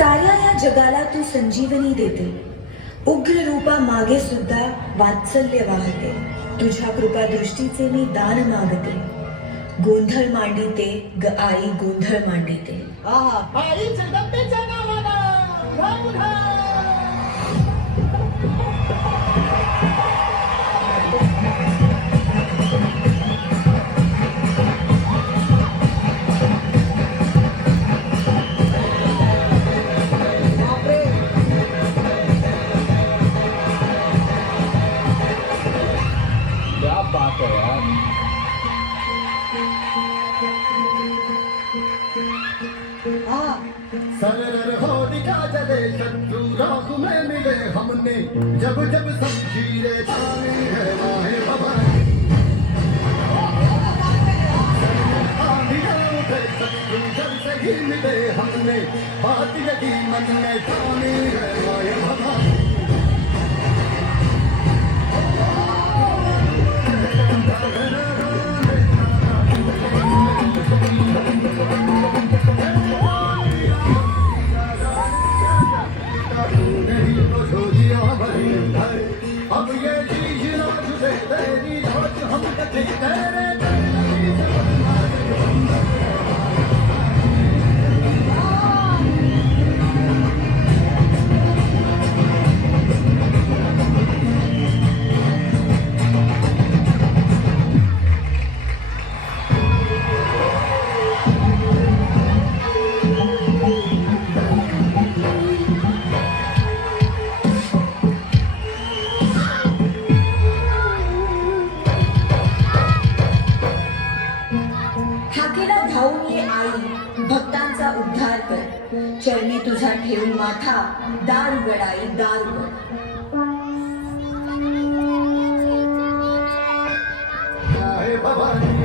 साऱ्या या जगाला तू संजीवनी देते, उग्र रूपा मागे सुद्धा वात्सल्य वाहते. तुझ्या कृपा दृष्टीचे मी दान मागते. गोंधळ मांडिते ग आई, गोंधळ मांडिते. आई जगदंबेच्या नावानं रामधाम. क्या बात है यार. सरर होलिका जले शत्रु राहु में मिले हमने, जब जब शमशीरे ताने है वाहे भवानी. आंधियां उठे शत्रु जब से ही मिले हमने, बात लगी मन में ठाने है वाहे भवानी. अब ये चीज ना तुझे तेरी सोच हम कथे तेरे हाकेला धावून ये आई, भक्तांचा उद्धार कर. चरणी तुझा ठेवून माथा, दार उघडाई दार उघड. वाहे भवानी.